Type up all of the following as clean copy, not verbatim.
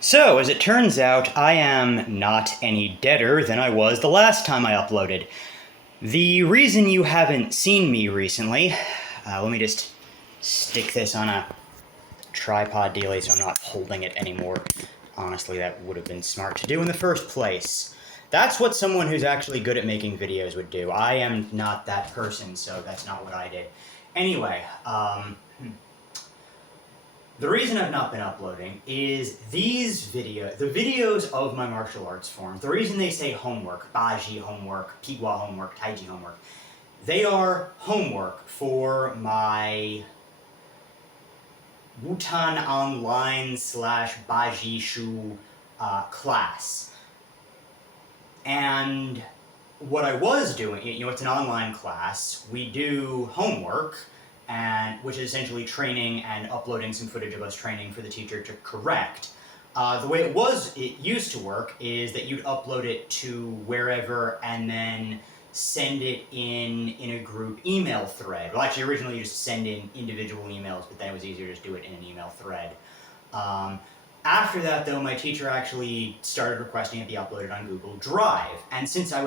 So, as it turns out, I am not any deader than I was the last time I uploaded. The reason you haven't seen me recently, let me just stick this on a tripod dealie so I'm not holding it anymore. Honestly, that would have been smart to do in the first place. That's what someone who's actually good at making videos would do. I am not that person, so that's not what I did. Anyway, the reason I've not been uploading is the videos of my martial arts forms, the reason they say homework, Baji homework, Pigua homework, Taiji homework, they are homework for my Wutan Online / Baji Shu class. And what I was doing, it's an online class. We do homework, and which is essentially training and uploading some footage of us training for the teacher to correct. The way it used to work is that you'd upload it to wherever and then send it in a group email thread. Well, actually, originally you just send in individual emails, but then it was easier to just do it in an email thread. After that, though, my teacher actually started requesting it be uploaded on Google Drive. And since the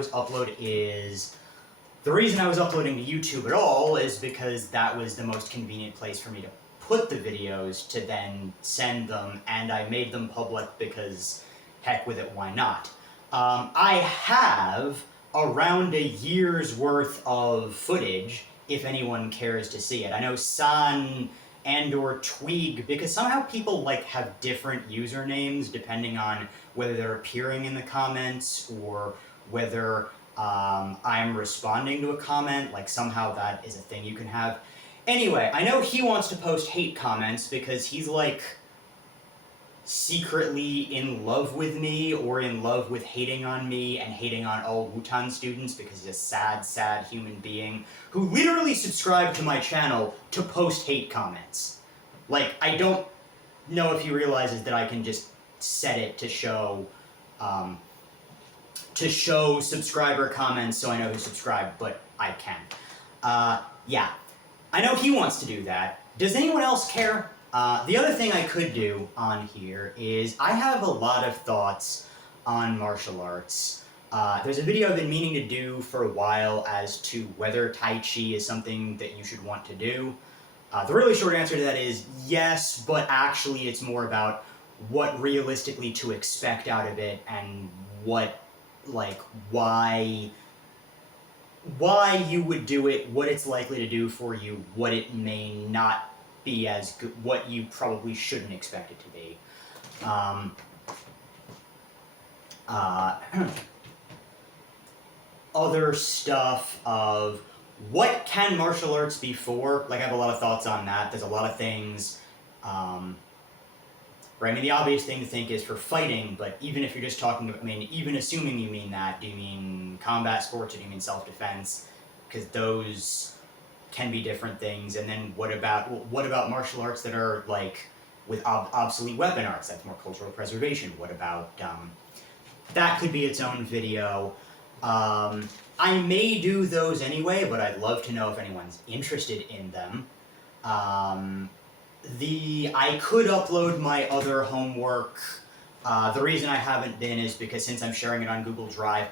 reason I was uploading to YouTube at all is because that was the most convenient place for me to put the videos to then send them, and I made them public because heck with it, why not? I have around a year's worth of footage, if anyone cares to see it. I know San and/or Tweeg, because somehow people have different usernames depending on whether they're appearing in the comments or whether I'm responding to a comment. Somehow that is a thing you can have. Anyway, I know he wants to post hate comments because he's secretly in love with me or in love with hating on me and hating on all Wutan students because he's a sad, sad human being who literally subscribed to my channel to post hate comments. I don't know if he realizes that I can just set it to show subscriber comments so I know who subscribed, but I can. Yeah. I know he wants to do that. Does anyone else care? The other thing I could do on here is I have a lot of thoughts on martial arts. There's a video I've been meaning to do for a while as to whether Tai Chi is something that you should want to do. The really short answer to that is yes, but actually it's more about what realistically to expect out of it and why you would do it, what it's likely to do for you, what it may not be as good, what you probably shouldn't expect it to be. Other stuff of what can martial arts be for? I have a lot of thoughts on that. There's a lot of things. Right, I mean, the obvious thing to think is for fighting, but even if you're just talking, even assuming you mean that, do you mean combat sports or do you mean self-defense? Because those can be different things. And then what about martial arts that are with obsolete weapon arts? That's more cultural preservation. What about that? Could be its own video. I may do those anyway, but I'd love to know if anyone's interested in them. I could upload my other homework. The reason I haven't been is because since I'm sharing it on Google Drive,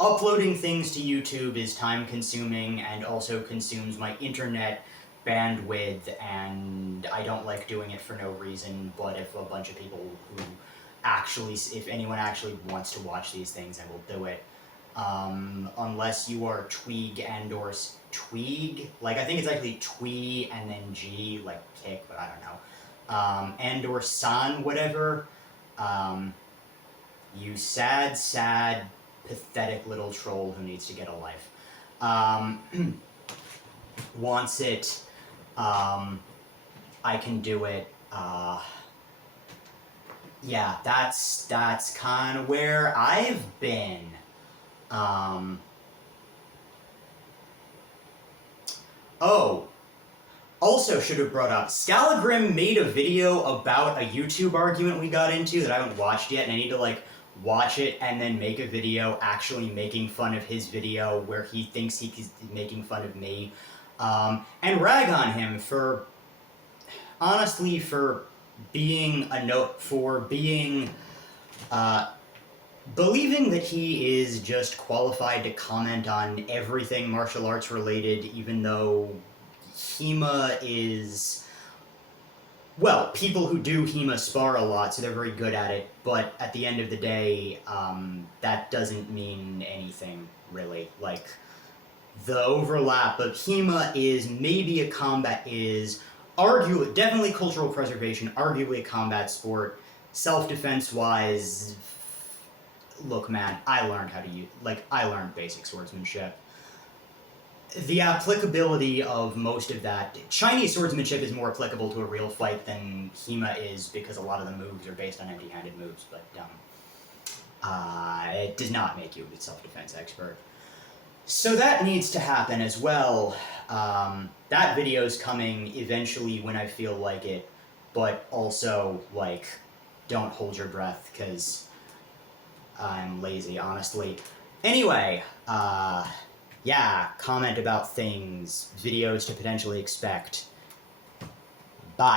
uploading things to YouTube is time consuming and also consumes my internet bandwidth, and I don't like doing it for no reason. But if a bunch of people if anyone actually wants to watch these things, I will do it. Unless you are Tweeg and/or Tweeg, I think it's actually Twee and then G, kick, but I don't know. And/or San, whatever. You sad, sad, pathetic little troll who needs to get a life. Wants it. I can do it. Yeah, that's kind of where I've been. Oh, also should have brought up, Scalagrim made a video about a YouTube argument we got into that I haven't watched yet, and I need to watch it and then make a video actually making fun of his video where he thinks he's making fun of me, and rag on him for being a note for being believing that he is just qualified to comment on everything martial arts related, even though HEMA is, well, people who do HEMA spar a lot, so they're very good at it, but at the end of the day, that doesn't mean anything, really. Like, the overlap of HEMA is maybe a combat, is definitely cultural preservation, arguably a combat sport. Self-defense wise, look, man, I learned basic swordsmanship. The applicability of most of that, Chinese swordsmanship is more applicable to a real fight than HEMA is, because a lot of the moves are based on empty-handed moves, but it does not make you a self-defense expert. So that needs to happen as well. That video's coming eventually when I feel like it, but also, like, don't hold your breath, because I'm lazy, honestly. Anyway, yeah, comment about things, videos to potentially expect.